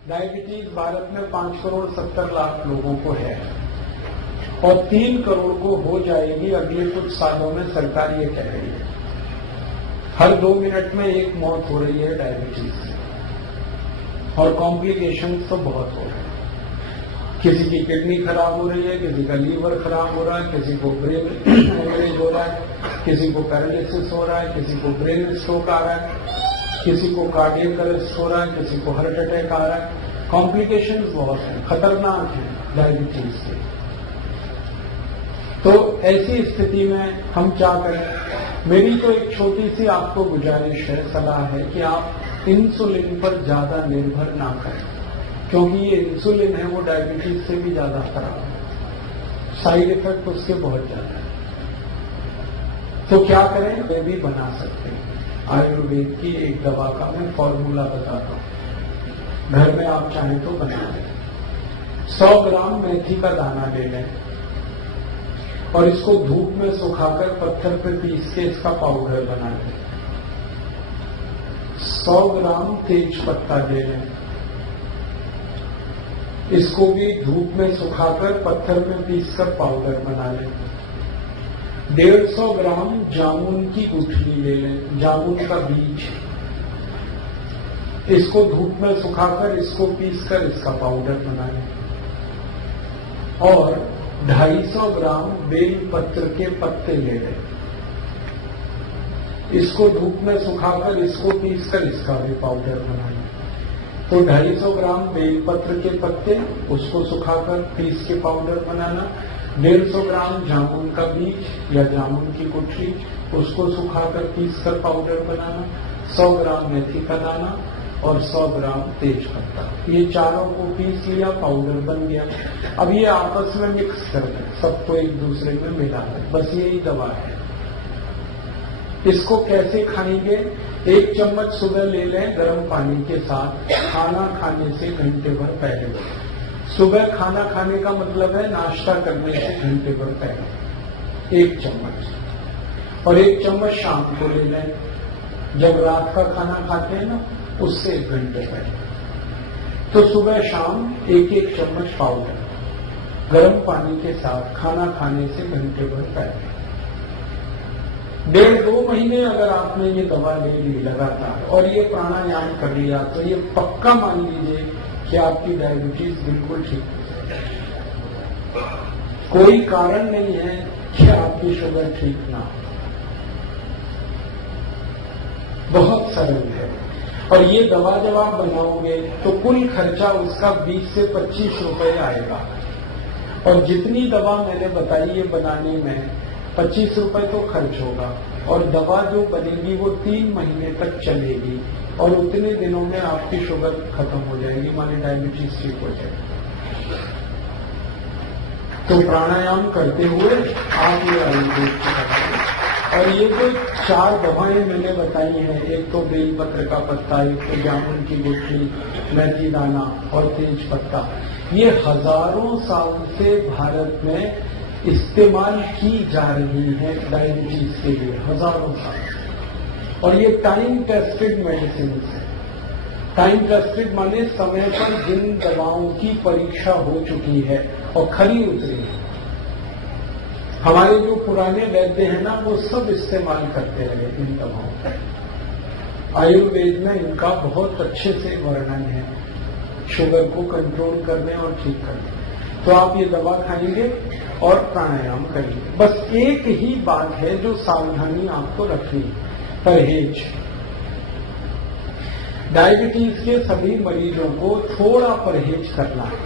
Diabetes Bharat में 5 करोड़ 70 लाख लोगों को है और 3 करोड़ को हो जाएगी अगले कुछ सालों में, सरकार ये कह रही है। हर 2 मिनट में एक मौत हो रही है डायबिटीज से और कॉम्प्लिकेशंस तो बहुत हो रहे हैं। किसी की किडनी खराब हो रही है, किसी का लीवर खराब हो रहा है, किसी को ब्रेन हेमरेज हो रहा है, किसी को पैरालिसिस हो रहा है, किसी को ब्रेन स्ट्रोक आ रहा है, किसी को कार्डियक अरेस्ट हो रहा है, किसी को हार्ट अटैक आ रहा है। कॉम्प्लिकेशंस बहुत हैं, खतरनाक हैं डायबिटीज के। तो ऐसी स्थिति में हम क्या करें? मेरी तो एक छोटी सी आपको गुजारिश है, सलाह है कि आप इंसुलिन पर ज्यादा निर्भर ना करें, क्योंकि ये इंसुलिन है वो डायबिटीज से भी ज्यादा खराब है, साइड इफेक्ट उसके बहुत ज्यादा है। तो क्या करें? वे भी बना सकते हैं। आयुर्वेद की एक दवा का मैं फॉर्मूला बताता हूं, घर में आप चाहें तो बना लें। 100 ग्राम मेथी का दाना ले लें और इसको धूप में सुखाकर पत्थर पर पीस के इसका पाउडर बना लें। 100 ग्राम तेज पत्ता ले लें, इसको भी धूप में सुखाकर पत्थर में पीसकर पाउडर बना लें। 150 ग्राम जामुन की गुठली ले लें, जामुन का बीज, इसको धूप में सुखाकर इसको पीसकर इसका पाउडर बना लें। और 250 ग्राम बेल पत्र के पत्ते ले लें, इसको धूप में सुखाकर इसको पीसकर इसका भी पाउडर बना लें। तो 250 ग्राम बेल पत्र के पत्ते, उसको सुखाकर पीस के पाउडर बनाना। 150 ग्राम जामुन का बीज या जामुन की गुठली, उसको सुखाकर पीसकर पाउडर बनाना। 100 ग्राम मेथी का दाना और 100 ग्राम तेज पत्ता, ये चारों को पीस लिया, पाउडर बन गया। अब ये आपस में मिक्स कर दें, सबको एक दूसरे में मिला दें, बस यही दवा है। इसको कैसे खाएंगे? 1 चम्मच सुबह ले लें गर्म पानी के साथ, खाना खाने से घंटे भर पहले। सुबह खाना खाने का मतलब है नाश्ता करने से घंटे भर पहले 1 चम्मच। और 1 चम्मच शाम को ले लें, जब रात का खाना खाते हैं ना, उससे 1 घंटे पहले। तो सुबह शाम 1-1 चम्मच पाउडर गर्म पानी के साथ खाना खाने से घंटे भर पहले। 1.5-2 महीने अगर आपने ये दवा ले ली लगातार और ये प्राणायाम कर लिया, तो ये पक्का मान लीजिए कि आपकी डायबिटीज बिल्कुल ठीक हो जाएगी। कोई कारण नहीं है कि आपकी शुगर ठीक ना हो, बहुत सरल है। और ये दवा जब आप बनाओगे तो कुल खर्चा उसका 20 से 25 रुपए आएगा। और जितनी दवा मैंने बताई ये बनाने में 25 रुपए तो खर्च होगा, और दवा जो बनेगी वो 3 महीने तक चलेगी, और उतने दिनों में आपकी शुगर खत्म हो जाएगी, माने डायबिटीज ठीक हो जाएगी। तो प्राणायाम करते हुए आप ये आयुर्वेद की दवाएं, और ये जो 4 दवाएं मैंने बताई हैं, एक तो बेलपत्र का पत्ता, एक तो जामुन की गुठली, मेथी दाना और तेज पत्ता, ये हजारों साल से भारत में इस्तेमाल की जा रही है डायबिटीज के लिए, हजारों साल। और ये टाइम टेस्टेड मेडिसिन है। टाइम टेस्टेड माने समय पर जिन दवाओं की परीक्षा हो चुकी है और खरी उतरी है। हमारे जो पुराने वैद्य हैं ना, वो सब इस्तेमाल करते रहे इन दवाओं का। आयुर्वेद में इनका बहुत अच्छे से वर्णन है, शुगर को कंट्रोल करने और ठीक करने। तो आप ये दवा खाएंगे और प्राणायाम करेंगे। बस एक ही बात है जो सावधानी आपको रखनी है, परहेज। डायबिटीज के सभी मरीजों को थोड़ा परहेज करना है,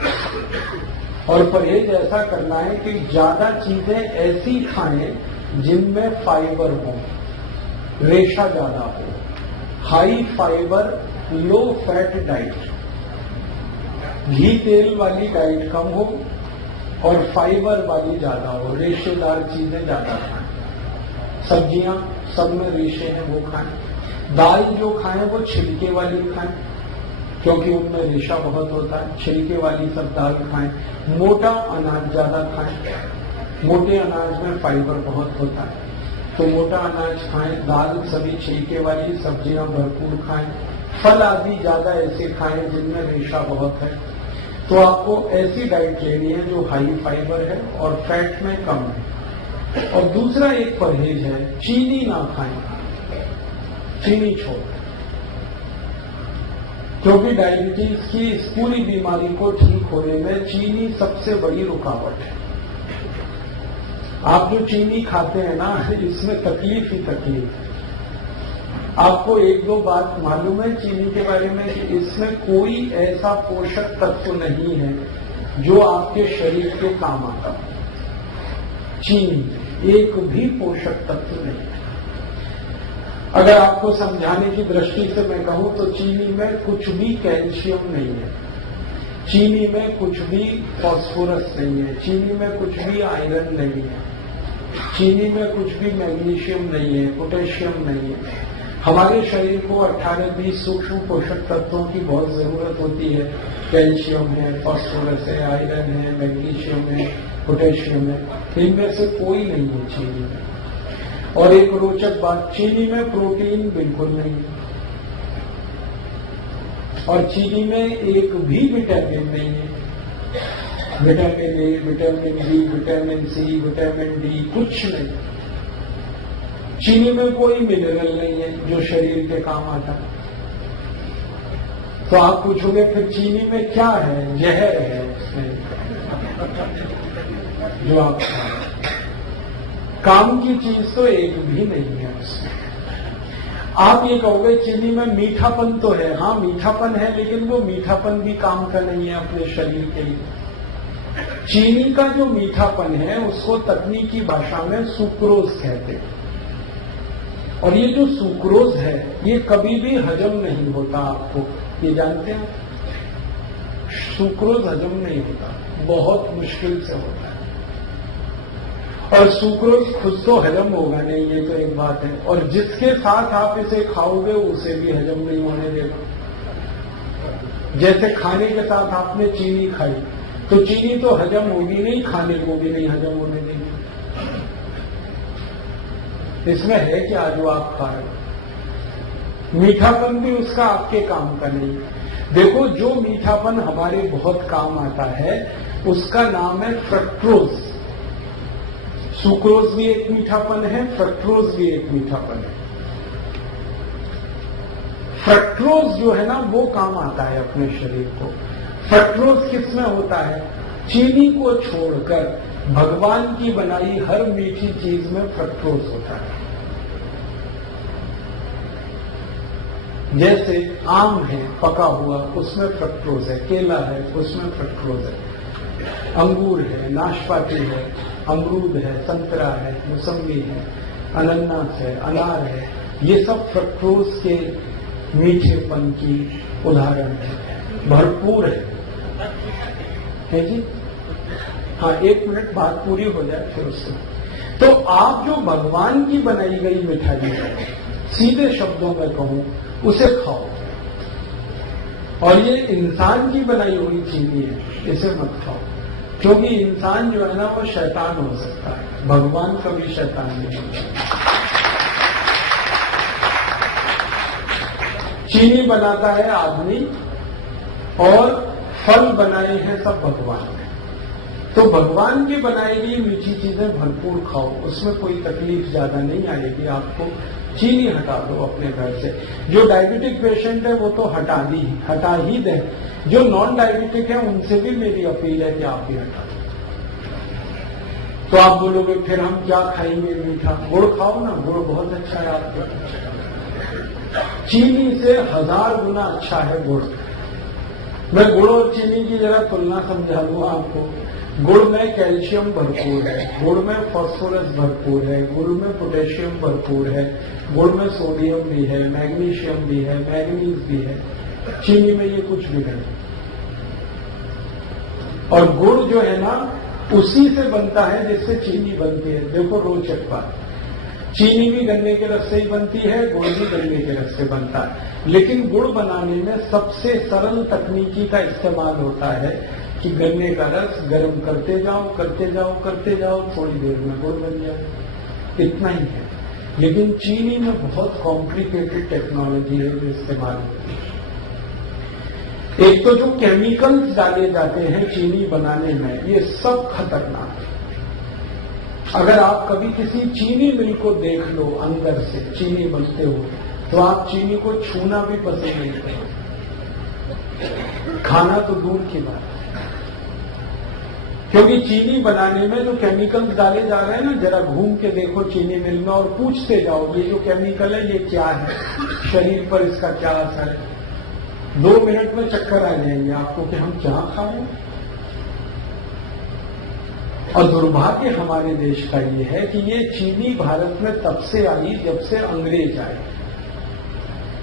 और परहेज ऐसा करना है कि ज्यादा चीजें ऐसी खाएं जिनमें फाइबर हो, रेशा ज्यादा हो, high fibre low fat diet, घी तेल वाली डाइट कम हो और फाइबर वाली ज्यादा हो, रेशेदार चीजें ज्यादा खाएं। सब्जियां सब में रेशे हैं वो खाएं। दाल जो खाएं वो छिलके वाली खाएं, क्योंकि उनमें रेशा बहुत होता है। छिलके वाली सब दाल खाएं। मोटा अनाज ज्यादा खाएं, मोटे अनाज में फाइबर बहुत होता है, तो मोटा अनाज खाएं। दाल सभी छिलके वाली, सब्जियां भरपूर खाएं, फल आदि ज्यादा ऐसे खाएं जिनमें रेशा बहुत है। तो आपको ऐसी डाइट लेनी है जो हाई फाइबर है और फैट में कम है। और दूसरा एक परहेज है, चीनी ना खाएं, चीनी छोड़, क्योंकि डायबिटीज की इस पूरी बीमारी को ठीक होने में चीनी सबसे बड़ी रुकावट है। आप जो चीनी खाते हैं ना, इसमें तकलीफ ही तकलीफ है। आपको एक दो बात मालूम है चीनी के बारे में कि इसमें कोई ऐसा पोषक तत्व नहीं है जो आपके शरीर के काम आता। चीनी एक भी पोषक तत्व नहीं है। अगर आपको समझाने की दृष्टि से मैं कहूं तो चीनी में कुछ भी कैल्शियम नहीं है, चीनी में कुछ भी फास्फोरस नहीं है, चीनी में कुछ भी आयरन नहीं है, चीनी में कुछ भी मैग्नीशियम नहीं है, पोटेशियम नहीं है। हमारे शरीर को 18-20 सूक्ष्म पोषक तत्वों की बहुत जरूरत होती है। कैल्शियम है, फास्फोरस है, आयरन है, मैग्नीशियम है, पोटेशियम है, इनमें से कोई नहीं है चीनी में। और एक रोचक बात, चीनी में प्रोटीन बिल्कुल नहीं है और चीनी में एक भी विटामिन नहीं है। Vitamin A, vitamin B, vitamin C, vitamin D कुछ नहीं। चीनी में कोई मिनरल नहीं है जो शरीर के काम आता। तो आप पूछोगे फिर चीनी में क्या है? जहर है उसमें जो आप खाएं। काम की चीज तो एक भी नहीं है उसमें। आप ये कहोगे चीनी में मीठापन तो है, हाँ मीठापन है, लेकिन वो मीठापन भी काम का नहीं है अपने शरीर के लिए। चीनी का जो मीठापन है उसको तकनीकी भाषा में सुक्रोज कहते हैं। और ये जो सुक्रोज है ये कभी भी हजम नहीं होता। आपको ये जानते हैं, सुक्रोज हजम नहीं होता, बहुत मुश्किल से होता है। और सुक्रोज खुद तो हजम होगा नहीं, ये तो एक बात है, और जिसके साथ आप इसे खाओगे उसे भी हजम नहीं होने देगा। जैसे खाने के साथ आपने चीनी खाई तो चीनी तो हजम होगी नहीं, खाने को भी नहीं हजम होने देगी। इसमें है क्या जो आप खा रहे? मीठापन भी उसका आपके काम का नहीं। देखो, जो मीठापन हमारे बहुत काम आता है उसका नाम है फ्रक्टोज। सुक्रोज भी एक मीठापन है, फ्रक्टोज भी एक मीठापन है। फ्रक्टोज जो है ना वो काम आता है अपने शरीर को। फ्रक्टोज किसमें होता है? चीनी को छोड़कर भगवान की बनाई हर मीठी चीज में फ्रक्टोज होता है। जैसे आम है पका हुआ, उसमें फ्रक्टोज है, केला है उसमें फ्रक्टोज है, अंगूर है, नाशपाती है, अमरूद है, संतरा है, मौसम्बी है, अनानास है, अनार है, ये सब फ्रक्टोज के मीठेपन की उदाहरण है, भरपूर है जी। हाँ, 1 मिनट बात पूरी हो जाए फिर उससे। तो आप जो भगवान की बनाई गई मिठाई है, सीधे शब्दों में कहूं, उसे खाओ। और ये इंसान की बनाई हुई चीनी है, इसे मत खाओ, क्योंकि इंसान जो है ना वो शैतान हो सकता है, भगवान कभी शैतान नहीं होता। चीनी बनाता है आदमी और फल बनाए हैं सब भगवान ने। तो भगवान की बनाई गई मीठी चीजें भरपूर खाओ, उसमें कोई तकलीफ ज्यादा नहीं आएगी आपको। चीनी हटा दो अपने घर से। जो डायबिटिक पेशेंट है वो तो हटा ही दें। जो नॉन डायबिटिक है उनसे भी मेरी अपील है कि आप भी हटा दो। तो आप बोलोगे फिर हम क्या खाएंगे मीठा? गुड़ खाओ ना, गुड़ बहुत अच्छा है आपका। चीनी से 1000 गुना अच्छा है गुड़। मैं गुड़ और चीनी की जरा तुलना समझा दूंगा आपको। गुड़ में कैल्शियम भरपूर है, गुड़ में फास्फोरस भरपूर है, गुड़ में पोटेशियम भरपूर है, गुड़ में सोडियम भी है, मैग्नीशियम भी है, मैग्नीज भी है। चीनी में ये कुछ भी नहीं। और गुड़ जो है ना उसी से बनता है जिससे चीनी बनती है। देखो रोचक बात, चीनी भी गन्ने के रस से ही बनती है, गुड़ भी गन्ने के रस से बनता है। लेकिन गुड़ बनाने में सबसे सरल तकनीकी का इस्तेमाल होता है कि गन्ने का रस गर्म करते जाओ, थोड़ी देर में गुड़ बन जाए, इतना ही है। लेकिन चीनी में बहुत कॉम्प्लिकेटेड टेक्नोलॉजी है जो इस्तेमाल होती है। एक तो जो केमिकल्स डाले जाते हैं चीनी बनाने में, ये सब खतरनाक है। अगर आप कभी किसी चीनी मिल को देख लो अंदर से चीनी बनते हो, तो आप चीनी को छूना भी पसंद नहीं करोगे, खाना तो दूर की बात है। क्योंकि चीनी बनाने में जो केमिकल्स डाले जा रहे हैं ना, जरा घूम के देखो चीनी मिल में और पूछते जाओ ये जो केमिकल है ये क्या है, शरीर पर इसका क्या असर है। 2 मिनट में चक्कर आ जाएंगे आपको कि हम क्या खा रहे हैं। और दुर्भाग्य हमारे देश का ये है कि ये चीनी भारत में तब से आई जब से अंग्रेज आए।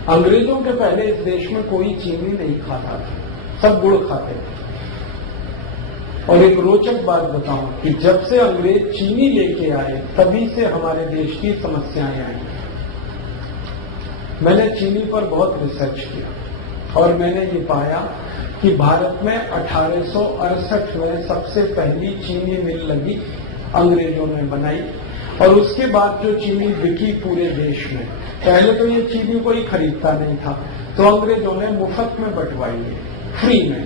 अंग्रेजों के पहले इस देश में कोई चीनी नहीं खाता था, सब गुड़ खाते थे। और एक रोचक बात बताऊं कि जब से अंग्रेज चीनी लेके आए तभी से हमारे देश की समस्याएं आई। मैंने चीनी पर बहुत रिसर्च किया और मैंने ये पाया कि भारत में 1868 में सबसे पहली चीनी मिल लगी, अंग्रेजों ने बनाई। और उसके बाद जो चीनी बिकी पूरे देश में, पहले तो ये चीनी कोई खरीदता नहीं था, तो अंग्रेजों ने मुफ्त में बंटवाई है, फ्री में।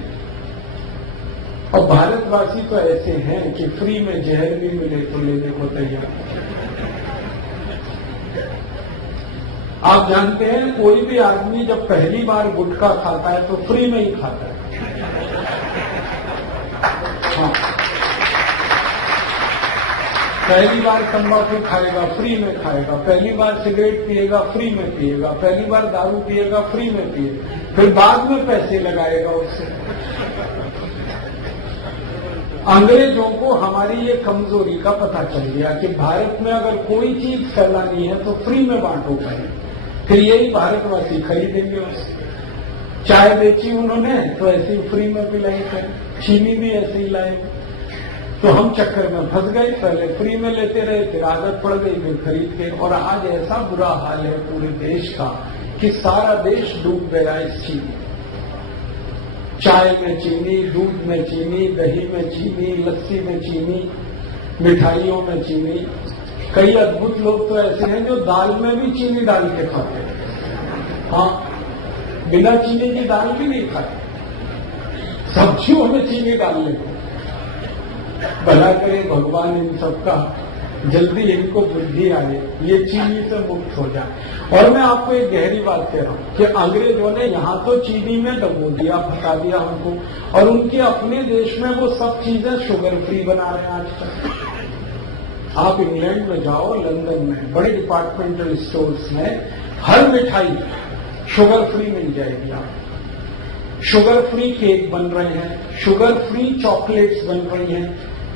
और भारतवासी तो ऐसे हैं कि फ्री में जहर भी मिले तो लेने को तैयार। आप जानते हैं कोई भी आदमी जब पहली बार गुटखा खाता है तो फ्री में ही खाता है। हाँ, पहली बार तंबाकू खाएगा फ्री में खाएगा, पहली बार सिगरेट पिएगा फ्री में पिएगा, पहली बार दारू पिएगा फ्री में पिएगा, फिर बाद में पैसे लगाएगा उससे। अंग्रेजों को हमारी ये कमजोरी का पता चल गया कि भारत में अगर कोई चीज फैलानी है तो फ्री में बांटो पहले, फिर यही भारतवासी खरीदेंगे उससे। चाय बेची उन्होंने तो ऐसे ही फ्री में पिलाई, चीनी भी ऐसे ही लाए। तो हम चक्कर में फंस गए, पहले फ्री में लेते रहे, फिर आदत पड़ गई, फिर खरीद के। और आज ऐसा बुरा हाल है पूरे देश का कि सारा देश डूब गया इस चीनी। चाय में चीनी, दूध में चीनी, दही में चीनी, लस्सी में चीनी, मिठाइयों में चीनी। कई अद्भुत लोग तो ऐसे हैं जो दाल में भी चीनी डाल के खाते हैं। हाँ, बिना चीनी की दाल भी नहीं खाते, सब्जियों में चीनी डाल लेते। भला करे भगवान इन सबका जल्दी इनको बुद्धि आए, ये चीनी से मुक्त हो जाए। और मैं आपको एक गहरी बात कह रहा हूं कि अंग्रेजों ने यहां तो चीनी में डबो दिया, फंसा दिया हमको, और उनके अपने देश में वो सब चीजें शुगर फ्री बना रहे हैं आजकल। आप इंग्लैंड में जाओ, लंदन में बड़े डिपार्टमेंटल स्टोर्स में हर मिठाई शुगर फ्री मिल जाएगी। आप शुगर फ्री केक बन रहे हैं, शुगर फ्री चॉकलेट्स बन रही हैं,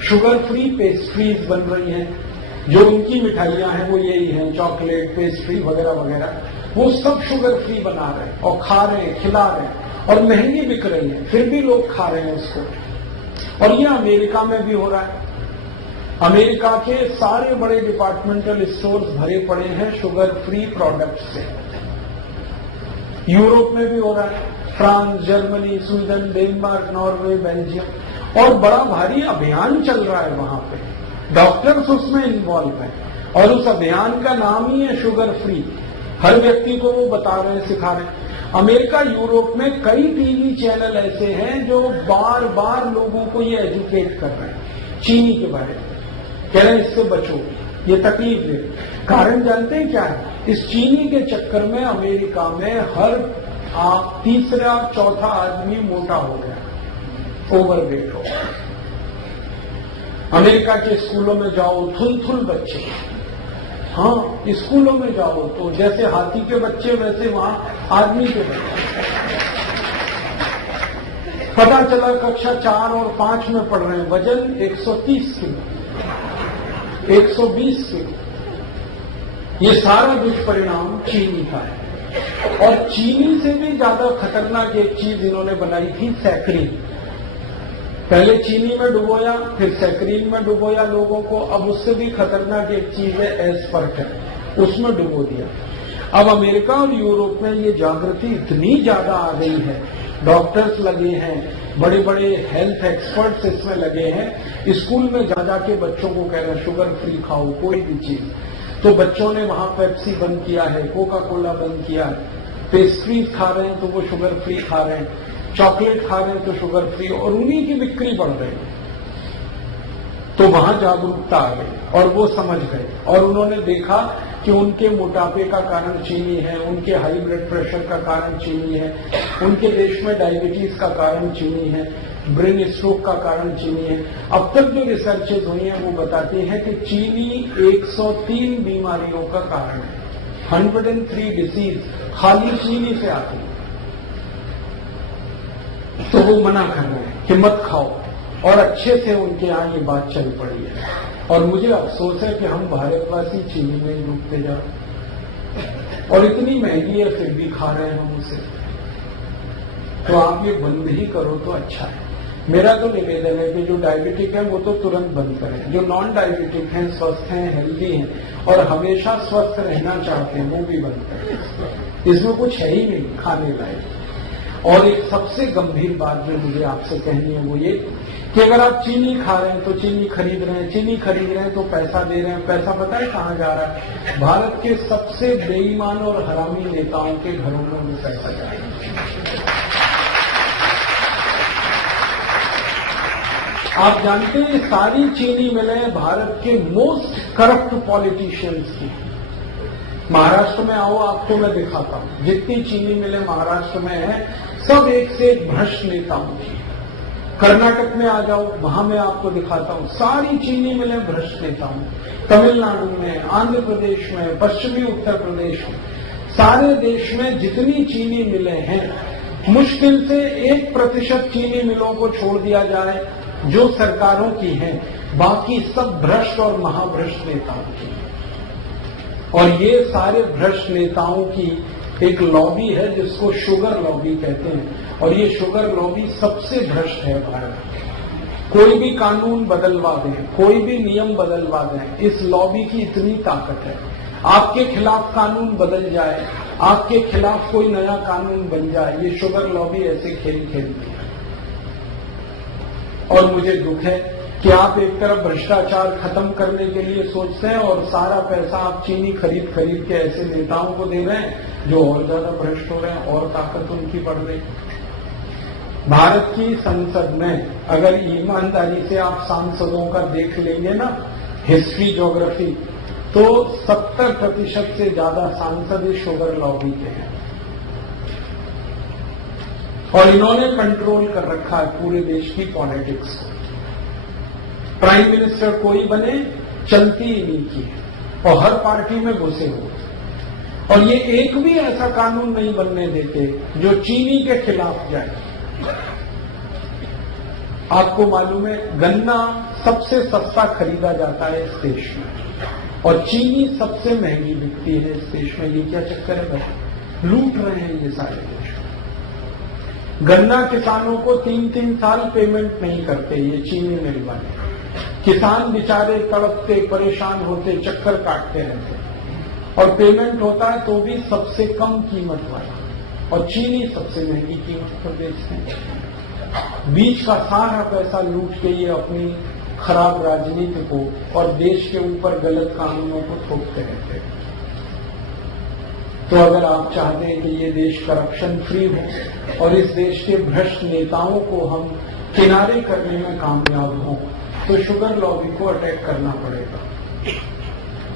शुगर फ्री पेस्ट्रीज बन रही हैं। जो उनकी मिठाइयां हैं वो यही हैं, चॉकलेट, पेस्ट्री वगैरह वगैरह, वो सब शुगर फ्री बना रहे हैं और खा रहे हैं, खिला रहे हैं, और महंगी बिक रही है, फिर भी लोग खा रहे हैं उसको। और ये अमेरिका में भी हो रहा है। अमेरिका के सारे बड़े डिपार्टमेंटल स्टोर्स भरे पड़े हैं शुगर फ्री प्रोडक्ट से। यूरोप में भी हो रहा है, France, Germany, Sweden, Denmark, Norway, Belgium, और बड़ा भारी अभियान चल रहा है वहां पे। डॉक्टर्स उसमें इन्वॉल्व हैं और उस अभियान का नाम ही है शुगर फ्री। हर व्यक्ति को वो बता रहे हैं, सिखा रहे हैं। अमेरिका, यूरोप में कई टीवी चैनल ऐसे हैं जो बार बार लोगों को ये एजुकेट कर रहे हैं चीनी के बारे में, कह रहे हैं इससे बचो, ये तकलीफ दे। कारण जानते हैं क्या है? इस चीनी के चक्कर में अमेरिका में हर तीसरा चौथा आदमी मोटा हो गया, ओवरवेट हो गया। अमेरिका के स्कूलों में जाओ, थुल बच्चे। हाँ, स्कूलों में जाओ तो जैसे हाथी के बच्चे वैसे वहां आदमी के बच्चे। पता चला कक्षा 4 और 5 में पढ़ रहे हैं, वजन 130 किलो, 120 किलो। ये सारा दुष्परिणाम चीनी का है। और चीनी से भी ज्यादा खतरनाक एक चीज इन्होंने बनाई थी, सैकरीन। पहले चीनी में डुबोया, फिर सैकरीन में डुबोया लोगों को। अब उससे भी खतरनाक एक चीज है एस्पर्टम, उसमें डुबो दिया। अब अमेरिका और यूरोप में ये जागृति इतनी ज्यादा आ गई है, डॉक्टर्स लगे हैं, बड़े बड़े हेल्थ एक्सपर्ट्स इसमें लगे हैं। स्कूल में जा जाके बच्चों को कह रहे हैं शुगर फ्री खाओ कोई भी चीज। तो बच्चों ने वहां पेप्सी बंद किया है, कोका कोला बंद किया है, पेस्ट्रीज खा रहे हैं तो वो शुगर फ्री खा रहे हैं। चॉकलेट खा रहे हैं तो शुगर फ्री, और उन्हीं की बिक्री बढ़ रही है। तो वहां जागरूकता आ गई और वो समझ गए, और उन्होंने देखा कि उनके मोटापे का कारण चीनी है, उनके हाई ब्लड प्रेशर का कारण चीनी है, उनके देश में डायबिटीज का कारण चीनी है, ब्रेन स्ट्रोक का कारण चीनी है। अब तक जो रिसर्चेज हुई हैं वो बताती हैं कि चीनी 103 बीमारियों का कारण है। 103 डिसीज खाली चीनी से आती है। तो वो मना कर रहे हैं कि मत खाओ, और अच्छे से उनके यहां ये बात चल पड़ी है। और मुझे अफसोस है कि हम भारतवासी चीनी में ही डूबते जा रहे हैं, और इतनी महंगी है फिर भी खा रहे हैं हम उसे। तो आप ये बंद ही करो तो अच्छा है। मेरा तो निवेदन है कि जो डायबिटिक है वो तो तुरंत बंद करें, जो नॉन डायबिटिक हैं, स्वस्थ हैं, हेल्दी हैं और हमेशा स्वस्थ रहना चाहते हैं वो भी बंद करें। इसमें कुछ है ही नहीं खाने लायक। और एक सबसे गंभीर बात जो मुझे आपसे कहनी है वो ये कि अगर आप चीनी खा रहे हैं तो चीनी खरीद रहे हैं, चीनी खरीद रहे हैं तो पैसा दे रहे हैं, पैसा पता है कहां जा रहा है? भारत के सबसे बेईमान और हरामी नेताओं के घरों में वो पैसा जा रहा है। आप जानते हैं सारी चीनी मिलें भारत के मोस्ट करप्ट पॉलिटिशियंस की। महाराष्ट्र में आओ, आपको मैं दिखाता हूं, जितनी चीनी मिलें महाराष्ट्र में है सब एक से एक भ्रष्ट नेताओं की। कर्नाटक में आ जाओ, वहां मैं आपको दिखाता हूं, सारी चीनी मिलें भ्रष्ट नेताओं। तमिलनाडु में, आंध्र प्रदेश में, पश्चिमी उत्तर प्रदेश में, सारे देश में जितनी चीनी मिलें हैं, मुश्किल से 1% चीनी मिलों को छोड़ दिया जाए जो सरकारों की हैं, बाकी सब भ्रष्ट और महाभ्रष्ट नेताओं की। और ये सारे भ्रष्ट नेताओं की एक लॉबी है जिसको शुगर लॉबी कहते हैं, और ये शुगर लॉबी सबसे भ्रष्ट है भारत। कोई भी कानून बदलवा दें, कोई भी नियम बदलवा दें, इस लॉबी की इतनी ताकत है। आपके खिलाफ कानून बदल जाए, आपके खिलाफ कोई नया कानून बन जाए, ये शुगर लॉबी ऐसे खेल खेलती है। और मुझे दुख है कि आप एक तरफ भ्रष्टाचार खत्म करने के लिए सोचते हैं और सारा पैसा आप चीनी खरीद खरीद के ऐसे नेताओं को दे रहे हैं जो और ज्यादा भ्रष्ट हो रहे हैं और ताकत उनकी बढ़ रही। भारत की संसद में अगर ईमानदारी से आप सांसदों का देख लेंगे ना हिस्ट्री ज्योग्राफी, तो 70% से ज्यादा सांसद इस शुगर लॉबी के हैं, और इन्होंने कंट्रोल कर रखा है पूरे देश की पॉलिटिक्स। प्राइम मिनिस्टर कोई बने चलती ही नहीं की, और हर पार्टी में घुसे हुए, और ये एक भी ऐसा कानून नहीं बनने देते जो चीनी के खिलाफ जाए। आपको मालूम है गन्ना सबसे सस्ता खरीदा जाता है इस देश में, और चीनी सबसे महंगी बिकती है इस देश में। ये क्या चक्कर है भाई? लूट रहे हैं ये सारे देश। गन्ना किसानों को 3-3 साल पेमेंट नहीं करते ये चीनी मिल वाले। किसान बेचारे तड़पते, परेशान होते, चक्कर काटते रहते, और पेमेंट होता है तो भी सबसे कम कीमत वाला, और चीनी सबसे महंगी कीमत पर बेचते हैं। बीच का सारा पैसा लूट के ये अपनी खराब राजनीति को और देश के ऊपर गलत कानूनों को थोपते रहते हैं। तो अगर आप चाहते हैं कि ये देश करप्शन फ्री हो और इस देश के भ्रष्ट नेताओं को हम किनारे करने में कामयाब हों, तो शुगर लॉबी को अटैक करना पड़ेगा।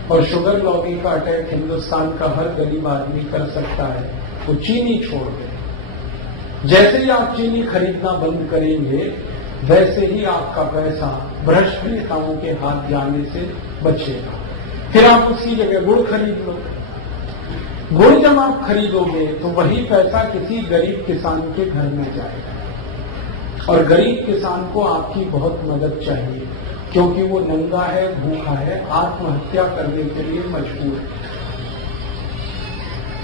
और शुगर लॉबी का अटैक हिंदुस्तान का हर गरीब आदमी कर सकता है। वो चीनी छोड़ दे। जैसे ही आप चीनी खरीदना बंद करेंगे, वैसे ही आपका पैसा भ्रष्ट नेताओं के हाथ जाने से बचेगा। फिर आप उसकी जगह गुड़ खरीद लो। गुड़ जब आप खरीदोगे तो वही पैसा किसी गरीब किसान के घर में जाएगा, और गरीब किसान को आपकी बहुत मदद चाहिए, क्योंकि वो नंगा है, भूखा है, आत्महत्या करने के लिए मजबूर है।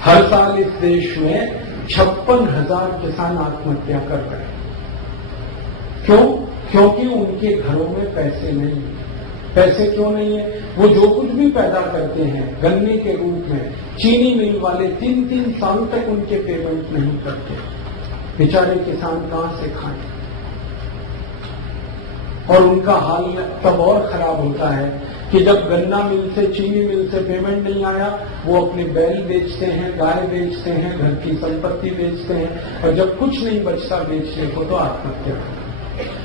हर साल इस देश में 56,000 किसान आत्महत्या कर रहे हैं। क्यों? क्योंकि उनके घरों में पैसे नहीं है। पैसे क्यों नहीं है? वो जो कुछ भी पैदा करते हैं गन्ने के रूप में, चीनी मिल वाले 3-3 साल तक उनके पेमेंट नहीं करते। बेचारे किसान कहां से खाएं? और उनका हाल तब और खराब होता है कि जब गन्ना मिल से, चीनी मिल से पेमेंट नहीं आया, वो अपने बैल बेचते हैं, गाय बेचते हैं, घर की संपत्ति बेचते हैं, और जब कुछ नहीं बचता बेचने को तो आत्महत्या करते हैं।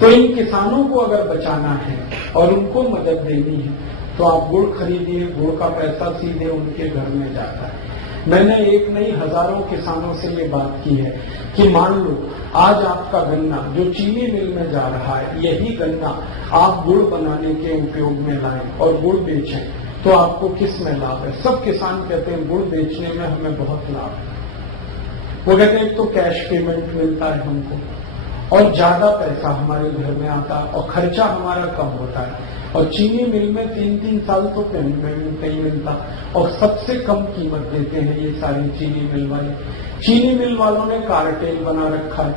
तो इन किसानों को अगर बचाना है और उनको मदद देनी है तो आप गुड़ खरीदिए, गुड़ का पैसा सीधे उनके घर में जाता है। मैंने एक नहीं हजारों किसानों से ये बात की है कि मान लो आज आपका गन्ना जो चीनी मिल में जा रहा है, यही गन्ना आप गुड़ बनाने के उपयोग में लाएं और गुड़ बेचें, तो आपको किस में लाभ है? सब किसान कहते हैं गुड़ बेचने में हमें बहुत लाभ है। वो कहते हैं एक तो कैश पेमेंट मिलता है हमको और ज्यादा पैसा हमारे घर में आता है और खर्चा हमारा कम होता है, और चीनी मिल में 3-3 साल तो पेमेंट नहीं मिलता और सबसे कम कीमत देते हैं ये सारी चीनी मिल वाले। चीनी मिल वालों ने कार्टेल बना रखा है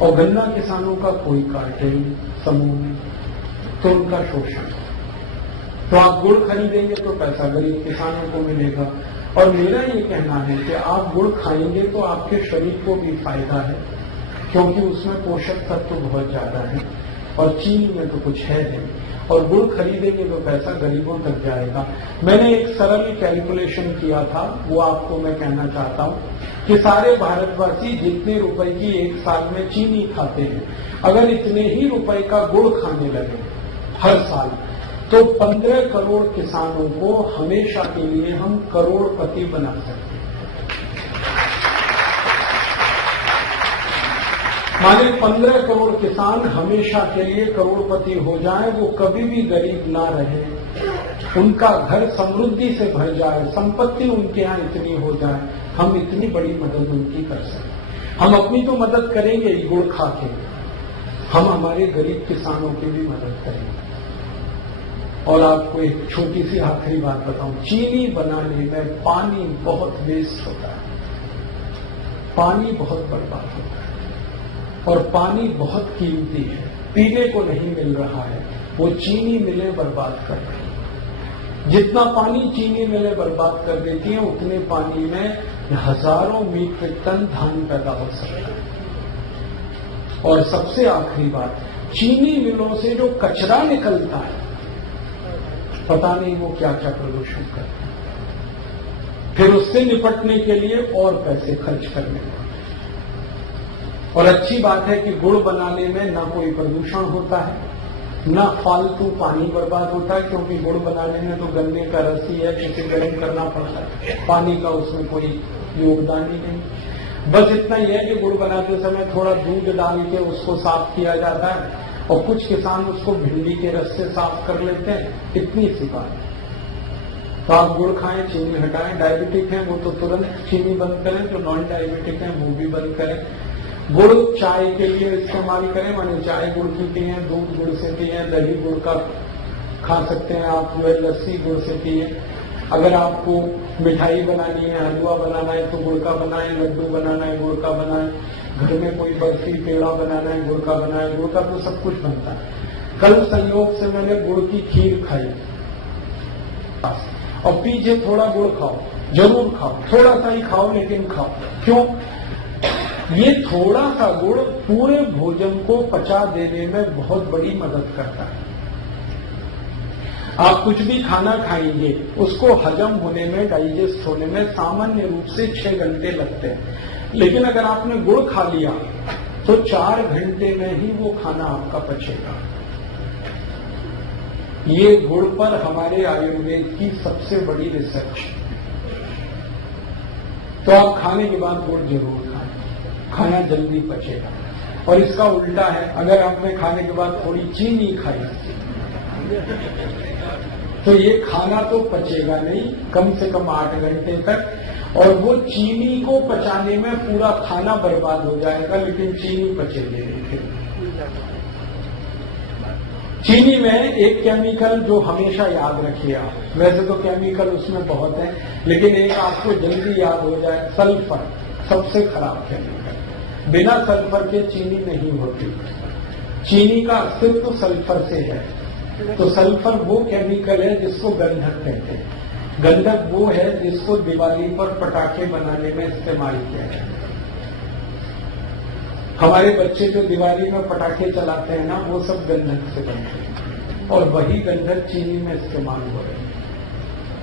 और गन्ना किसानों का कोई कार्टेल समूह नहीं, तो उनका शोषण। तो आप गुड़ खरीदेंगे तो पैसा गरीब किसानों को मिलेगा। और मेरा ये कहना है कि आप गुड़ खाएंगे तो आपके शरीर को भी फायदा है, क्योंकि उसमें पोषक तत्व तो बहुत ज्यादा है और चीनी में तो कुछ है नहीं, और गुड़ खरीदेंगे तो पैसा गरीबों तक जाएगा। मैंने एक सरल कैलकुलेशन किया था, वो आपको मैं कहना चाहता हूं कि सारे भारतवासी जितने रुपए की एक साल में चीनी खाते हैं, अगर इतने ही रुपए का गुड़ खाने लगे हर साल, तो 15 करोड़ किसानों को हमेशा के लिए हम करोड़पति बना सकते हैं। माने 15 करोड़ किसान हमेशा के लिए करोड़पति हो जाएं, वो कभी भी गरीब ना रहे, उनका घर समृद्धि से भर जाए, संपत्ति उनके यहाँ इतनी हो जाए, हम इतनी बड़ी मदद उनकी कर सकते। हम अपनी तो मदद करेंगे ही गुड़ खा के, हम हमारे गरीब किसानों की भी मदद करेंगे। और आपको एक छोटी सी आखिरी बात बताऊं, चीनी बनाने में पानी बहुत वेस्ट होता है, पानी बहुत बर्बाद होता है और पानी बहुत कीमती है, पीने को नहीं मिल रहा है, वो चीनी मिलें बर्बाद कर रही है। जितना पानी चीनी मिलें बर्बाद कर देती हैं, उतने पानी में हजारों मीट्रिक टन धान पैदा हो सकता है। और सबसे आखिरी बात, चीनी मिलों से जो कचरा निकलता है, पता नहीं वो क्या क्या प्रदूषण करता है, फिर उससे निपटने के लिए और पैसे खर्च करने पड़ते हैं। और अच्छी बात है कि गुड़ बनाने में ना कोई प्रदूषण होता है, ना फालतू पानी बर्बाद होता है, क्योंकि गुड़ बनाने में तो गन्ने का रस ही है, जिसे गर्म करना पड़ता है, पानी का उसमें कोई योगदान ही नहीं। बस इतना ही है कि गुड़ बनाते समय थोड़ा दूध डाल के उसको साफ किया जाता है और कुछ किसान उसको भिंडी के रस से साफ कर लेते हैं, इतनी सी बात। तो आप गुड़ खाएं, चीनी हटाएं। डायबिटिक हैं वो तो तुरंत चीनी बंद करें, जो नॉन डायबिटिक हैं वो भी बंद करें। गुड़ चाय के लिए इस्तेमाल करें, माने चाय गुड़ की पिए, दूध गुड़ से पिए, दही गुड़ का खा सकते हैं आप, जो है लस्सी गुड़ से पिए। अगर आपको मिठाई बनानी है, हलवा बनाना है तो गुड़ का बनाएं, लड्डू बनाना है गुड़ का बनाएं, घर में कोई बर्फी पेड़ा बनाना है गुड़ का बनाएं, गुड़ का तो सब कुछ बनता है। कल संयोग से मैंने गुड़ की खीर खाई और पीछे थोड़ा गुड़ खाओ, जरूर खाओ, थोड़ा सा ही खाओ लेकिन खाओ। क्यों? ये थोड़ा सा गुड़ पूरे भोजन को पचा देने में बहुत बड़ी मदद करता है। आप कुछ भी खाना खाएंगे, उसको हजम होने में, डाइजेस्ट होने में सामान्य रूप से 6 घंटे लगते हैं, लेकिन अगर आपने गुड़ खा लिया तो 4 घंटे में ही वो खाना आपका पचेगा। ये गुड़ पर हमारे आयुर्वेद की सबसे बड़ी रिसर्च। तो आप खाने के बाद गुड़ जरूर खाएं, खाना जल्दी पचेगा। और इसका उल्टा है, अगर आपने खाने के बाद थोड़ी चीनी खाई तो ये खाना तो पचेगा नहीं कम से कम 8 घंटे तक, और वो चीनी को पचाने में पूरा खाना बर्बाद हो जाएगा, लेकिन चीनी पचेगी नहीं। चीनी में एक केमिकल जो हमेशा याद रखिए आप, वैसे तो केमिकल उसमें बहुत है, लेकिन एक आपको जल्दी याद हो जाए, सल्फर सबसे खराब केमिकल। बिना सल्फर के चीनी नहीं होती। चीनी का अस्तित्व सल्फर से है। तो सल्फर वो केमिकल है जिसको गंधक कहते हैं। गंधक वो है जिसको दिवाली पर पटाखे बनाने में इस्तेमाल किया जाता है। हमारे बच्चे जो दिवाली में पटाखे चलाते हैं ना, वो सब गंधक से बनते हैं। और वही गंधक चीनी में इस्तेमाल हो रहे हैं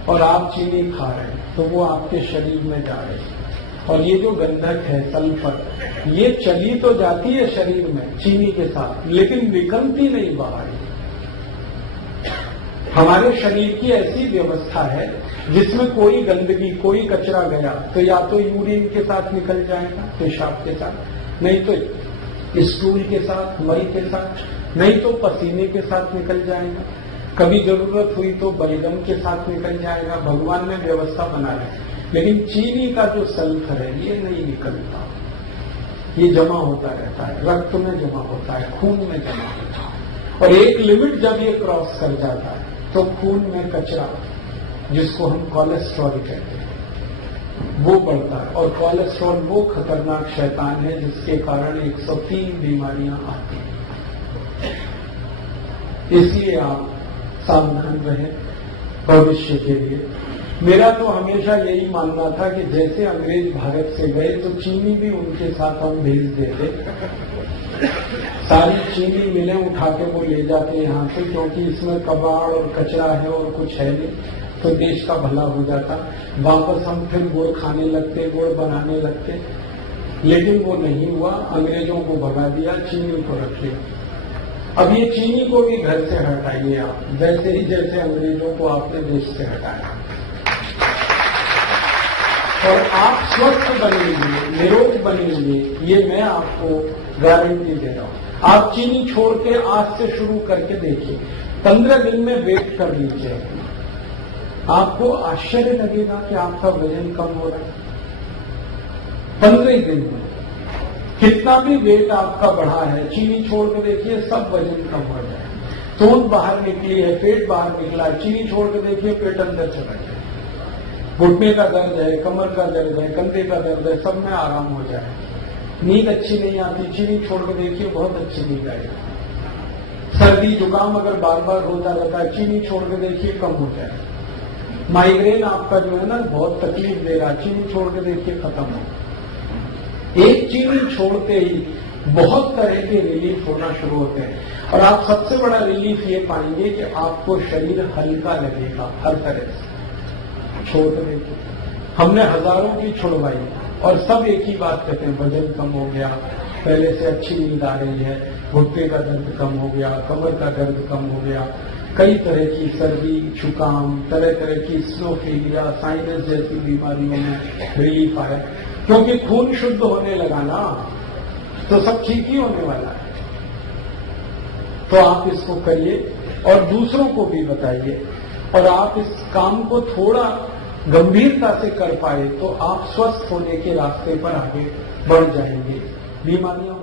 और आप चीनी खा रहे हैं तो वो आपके शरीर में जा रही है। और ये जो गंधक है सल्फर, ये चली तो जाती है शरीर में चीनी के साथ, लेकिन निकलती नहीं बाहर। हमारे शरीर की ऐसी व्यवस्था है जिसमें कोई गंदगी, कोई कचरा गया तो या तो यूरिन के साथ निकल जाएगा, पेशाब के साथ, नहीं तो स्टूल के साथ, मल के साथ, नहीं तो पसीने के साथ निकल जाएगा, कभी जरूरत हुई तो बलगम के साथ निकल जाएगा। भगवान ने व्यवस्था बना ली। लेकिन चीनी का जो सल्फर है ये नहीं निकलता, ये जमा होता रहता है, रक्त में जमा होता है, खून में जमा होता है। और एक लिमिट जब ये क्रॉस कर जाता है तो खून में कचरा, जिसको हम कोलेस्ट्रॉल कहते हैं, वो बढ़ता है। और कोलेस्ट्रॉल वो खतरनाक शैतान है जिसके कारण 103 बीमारियां आती हैं। इसलिए आप सावधान रहें भविष्य के लिए। मेरा तो हमेशा यही मानना था कि जैसे अंग्रेज भारत से गए तो चीनी भी उनके साथ हम भेज देते, सारी चीनी मिलें उठा के वो ले जाते यहाँ से, क्योंकि इसमें कबाड़ और कचरा है और कुछ है नहीं, तो देश का भला हो जाता। वापस हम फिर गुड़ खाने लगते, गुड़ बनाने लगते, लेकिन वो नहीं हुआ। अंग्रेजों को भगा दिया, चीनी को रख लिया। अब ये चीनी को भी घर से हटाइए आप, वैसे ही जैसे अंग्रेजों को आपने देश से हटाया, और आप स्वस्थ बनेंगे, निरोग बनेंगे, ये मैं आपको गारंटी दे रहा हूं। आप चीनी छोड़ के आज से शुरू करके देखिए, 15 दिन में वेट कर लीजिए, आपको आश्चर्य लगेगा कि आपका वजन कम हो रहा है। 15 दिन में कितना भी वेट आपका बढ़ा है, चीनी छोड़ के देखिए, सब वजन कम हो जाए। तोंद बाहर निकली है, पेट बाहर निकला है, चीनी छोड़ के देखिए, पेट अंदर चला जाए। घुटने का दर्द है, कमर का दर्द है, कंधे का दर्द है, सब में आराम हो जाए। नींद अच्छी नहीं आती, चीनी छोड़ के देखिए, बहुत अच्छी नींद आएगी। सर्दी जुकाम अगर बार बार होता रहता है, चीनी छोड़ के देखिए, कम हो जाए। माइग्रेन आपका जो है ना बहुत तकलीफ दे रहा है, चीनी छोड़ के देखिए, खत्म हो। एक चीनी छोड़ते ही बहुत तरह के रिलीफ होना शुरू होते हैं। और आप सबसे बड़ा रिलीफ ये पाएंगे कि आपको शरीर हल्का लगेगा हर तरह से छोड़ने की। हमने हजारों की छुड़वाई और सब एक ही बात कहते हैं, वजन कम हो गया, पहले से अच्छी नींद आ रही है, घुटने का दर्द कम हो गया, कमर का दर्द कम हो गया, कई तरह की सर्दी, जुकाम, तरह तरह की स्नोफीलिया, साइनस जैसी बीमारियों में रिलीफ आया, क्योंकि खून शुद्ध होने लगा ना, तो सब ठीक ही होने वाला है। तो आप इसको करिए और दूसरों को भी बताइए, और आप इस काम को थोड़ा गंभीरता से कर पाए तो आप स्वस्थ होने के रास्ते पर आगे बढ़ जाएंगे। बीमारियों